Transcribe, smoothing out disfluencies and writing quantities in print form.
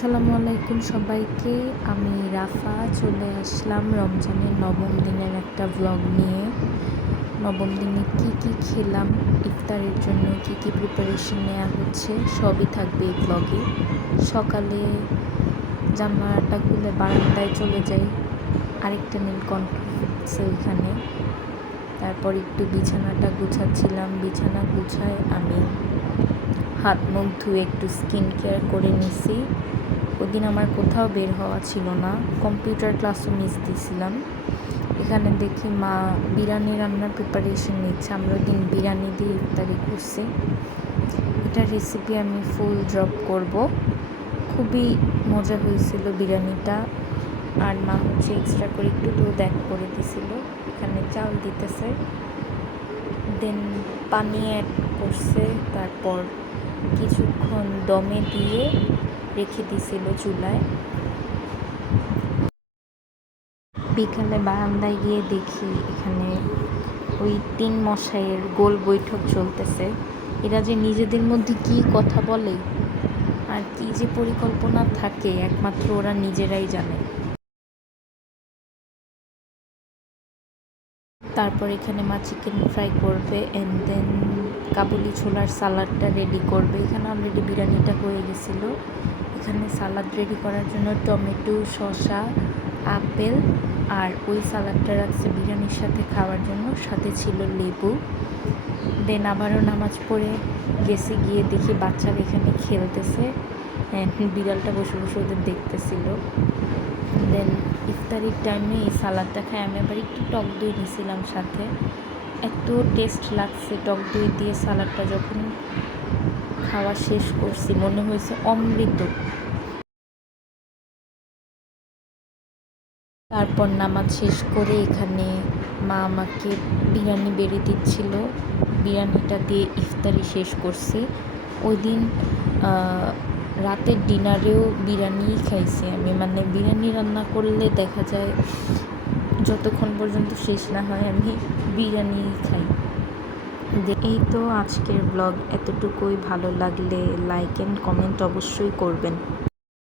আসসালামু আলাইকুম সবাইকে। আমি রাফা চলে আসলাম রমজানের নবম দিনের একটা ভ্লগ নিয়ে। নবম দিনে কি খেলাম, ইফতারের জন্য কি প্রিপারেশন নেওয়া হচ্ছে সবই থাকবে এই ভ্লগে। সকালে জানালাটা খুলে বারান্দায় চলে যাই, আরেকটা নীলকণ্ঠ ফুটছে ওইখানে। তারপর একটু বিছানাটা গুছাচ্ছিলাম, বিছানা গুছায় আমি হাত মুখ ধুয়ে একটু স্কিন কেয়ার করে নিছি। ওদিন আমার কোথাও বের হওয়া ছিল না, কম্পিউটার ক্লাসও মিস দিয়েছিলাম। এখানে দেখি মা বিরিয়ানি রান্নার প্রিপারেশন নিচ্ছে। আমরা ওদিন বিরিয়ানি দিয়ে ইফতারি করছি। এটার রেসিপি আমি ফুল ড্রপ করব। খুবই মজা হয়েছিল বিরিয়ানিটা। আর মা হচ্ছে এক্সট্রা করে একটু দুধ অ্যাড করে দিছিল। এখানে চাল দিতেছে, দেন পানি অ্যাড করছে, তারপর কিছুক্ষণ দমে দিয়ে রেখে দিছিল চুলায়। বিকালে বারান্দায় গিয়ে দেখি এখানে ওই 3 মশাইয়ের গোল বৈঠক চলতেছে। এরা যে নিজেদের মধ্যে কি কথা বলে আর কি যে পরিকল্পনা থাকে একমাত্র ওরা নিজেরাই জানে। তারপর এখানে মা চিকেন ফ্রাই করবে অ্যান্ড দেন কাবুলি ছোলার সালাডটা রেডি করবে। এখানে অলরেডি বিরিয়ানিটা হয়ে গেছিলো। এখানে সালাদ রেডি করার জন্য টমেটো, শসা, আপেল আর ওই সালাডটা রাখছে বিরিয়ানির সাথে খাওয়ার জন্য, সাথে ছিল লেবু। দেন আবারও নামাজ পড়ে গেছি, গিয়ে দেখি বাচ্চারা এখানে খেলতেছে, বিড়ালটা বসে বসে ওদের দেখতেছিল। দেন ইফতারির টাইমে এই সালাদটা খাই। আমি আবার একটু টক দই নিয়েছিলাম সাথে, এত টেস্ট লাগছে টক দই দিয়ে সালাদটা। যখন খাওয়া শেষ করছি মনে হয়েছে অমৃত। তারপর নামাজ শেষ করে এখানে মা আমাকে বিরিয়ানি বেড়ে দিচ্ছিল, বিরিয়ানিটা দিয়ে ইফতারি শেষ করছি। ওই দিন রাতের ডিনারেও বিরিয়ানিই খাইছি আমি। মানে বিরিয়ানি রান্না করলে দেখা যায় যতক্ষণ পর্যন্ত শেষ না হয় আমি বিরিয়ানিই খাই। এই তো আজকের ব্লগ এতটুকুই। ভালো লাগলে লাইক অ্যান্ড কমেন্ট অবশ্যই করবেন।